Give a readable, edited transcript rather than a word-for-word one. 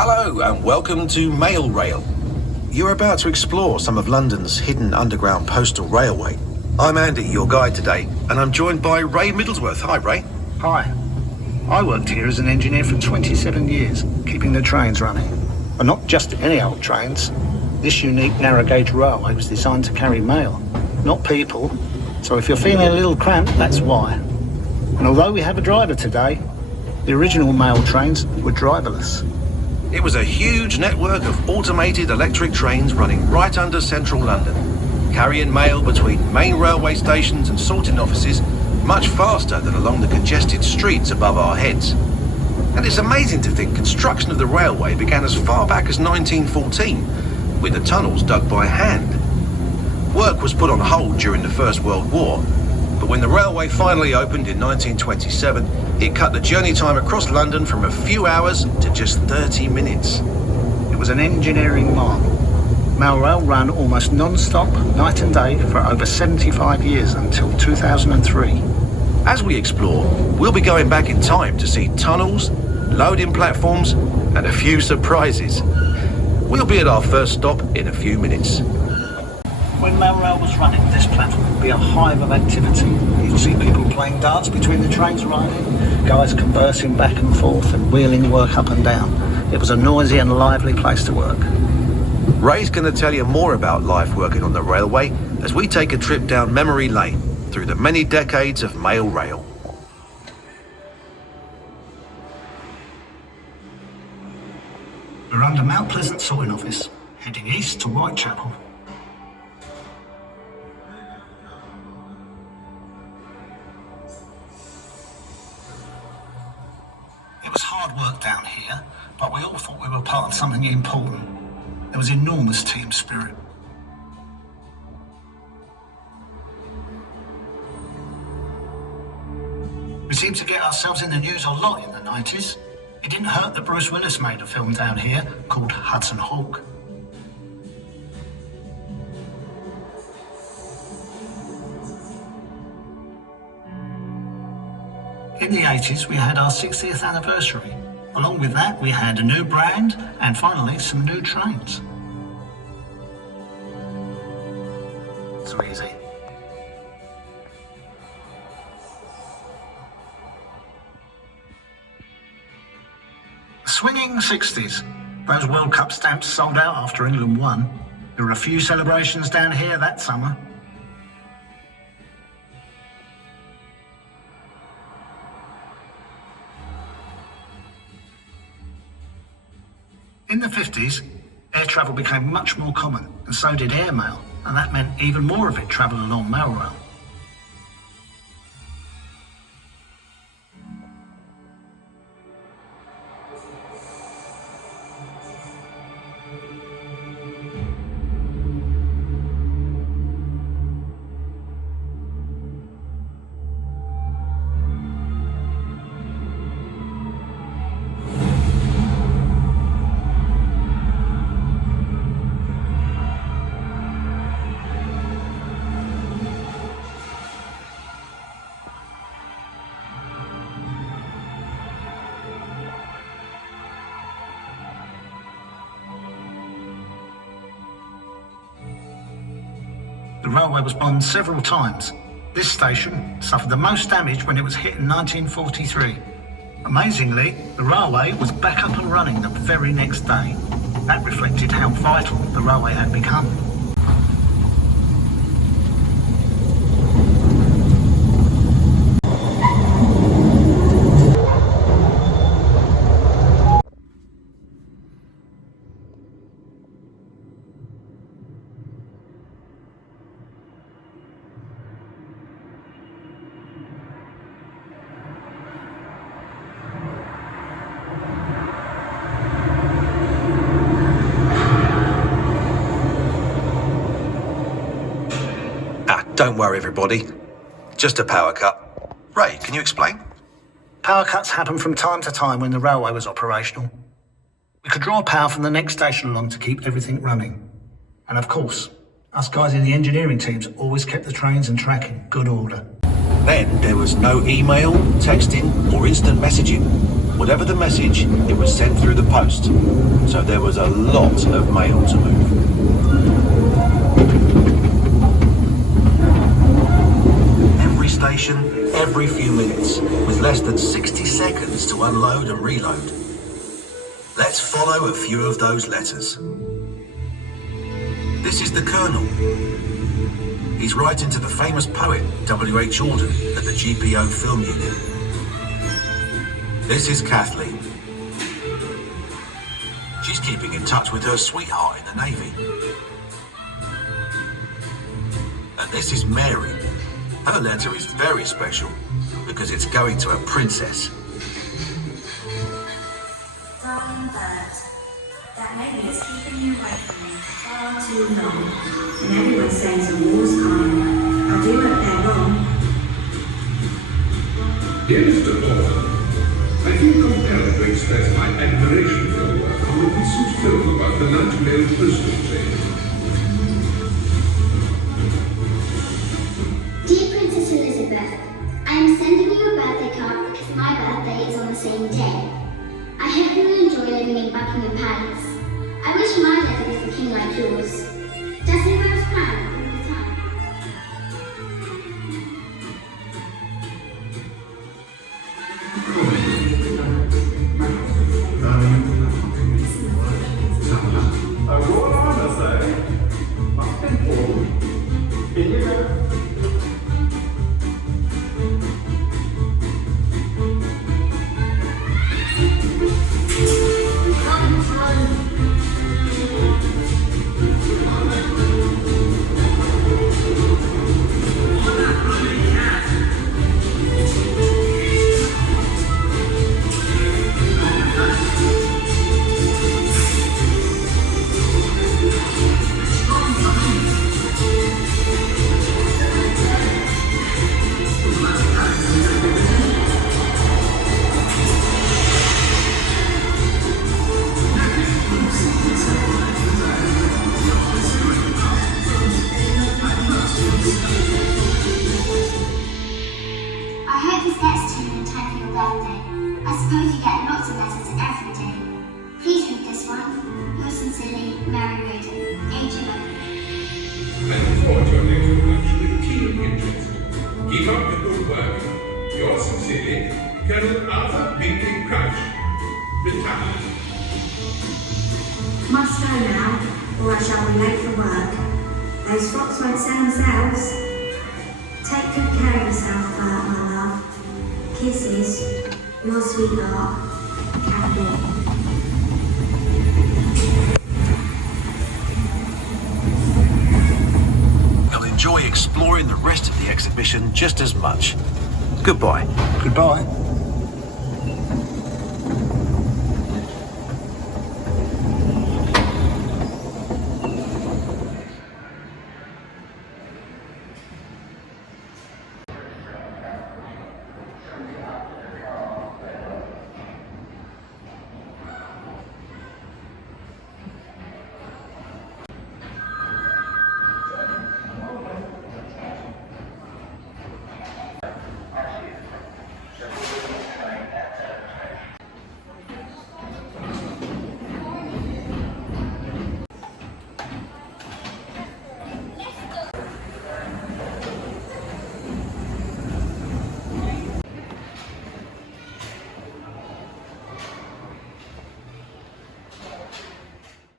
Hello and welcome to Mail Rail. You're about to explore some of London's hidden underground postal railway. I'm Andy, your guide today, and I'm joined by Ray Middlesworth. Hi, Ray. Hi. I worked here as an engineer for 27 years, keeping the trains running. And not just any old trains. This unique narrow gauge railway was designed to carry mail, not people. So if you're feeling a little cramped, that's why. And although we have a driver today, the original mail trains were driverless. It was a huge network of automated electric trains running right under central London, carrying mail between main railway stations and sorting offices much faster than along the congested streets above our heads. And it's amazing to think construction of the railway began as far back as 1914, with the tunnels dug by hand. Work was put on hold during the First World War, but when the railway finally opened in 1927, it cut the journey time across London from a few hours to just 30 minutes. It was an engineering marvel. Mail rail ran almost non-stop, night and day, for over 75 years until 2003. As we explore, we'll be going back in time to see tunnels, loading platforms, and a few surprises. We'll be at our first stop in a few minutes. When mail rail was running, this platform would be a hive of activity. You'd see people playing darts between the trains riding, guys conversing back and forth and wheeling work up and down. It was a noisy and lively place to work. Ray's going to tell you more about life working on the railway as we take a trip down memory lane through the many decades of mail rail. We're under Mount Pleasant sorting office, heading east to Whitechapel. It was hard work down here, but we all thought we were part of something important. There was enormous team spirit. We seemed to get ourselves in the news a lot in the 90s. It didn't hurt that Bruce Willis made a film down here called Hudson Hawk. In the 80s, we had our 60th anniversary. Along with that, we had a new brand and finally some new trains. So easy. Swinging 60s. Those World Cup stamps sold out after England won. There were a few celebrations down here that summer. In the 50s, air travel became much more common, and so did airmail, and that meant even more of it travelled along mail rail. The railway was bombed several times. This station suffered the most damage when it was hit in 1943. Amazingly, the railway was back up and running the very next day. That reflected how vital the railway had become. Don't worry, everybody. Just a power cut. Ray, can you explain? Power cuts happened from time to time when the railway was operational. We could draw power from the next station along to keep everything running. And of course, us guys in the engineering teams always kept the trains and track in good order. Then there was no email, texting or instant messaging. Whatever the message, it was sent through the post. So there was a lot of mail to move. Every station, every few minutes, with less than 60 seconds to unload and reload. Let's follow a few of those letters. This is the Colonel. He's writing to the famous poet W.H. Auden at the GPO Film Unit. This is Kathleen. She's keeping in touch with her sweetheart in the Navy. And this is Mary. Her letter is very special because it's going to a princess. Darling bird, that lady is keeping you away from me for far too long. And everyone says the war's coming. I do hope they're wrong. Dear Mr. Author, I feel compelled to express my admiration for your work on the recent film about the night mail postal train. Dear Princess Elizabeth, I am sending you a birthday card because my birthday is on the same day. I hope you will enjoy living in Buckingham Palace. I wish my letter was the king like yours. Does he wear his crown all the time? I hope this gets to you in time for your birthday. I suppose you get lots of letters every day. Please read this one. Yours sincerely, Mary Reardon, age 11. I look forward to your next lunch with keen interest. Keep up the good work. Yours sincerely, Colonel Arthur Bingley Crouch, retired. Must go now, or I shall be late for work. Those frocks won't sell themselves. Take good care of yourself, Bert, my love. Kisses, your sweetheart, Kathleen. You'll enjoy exploring the rest of the exhibition just as much. Goodbye. Goodbye.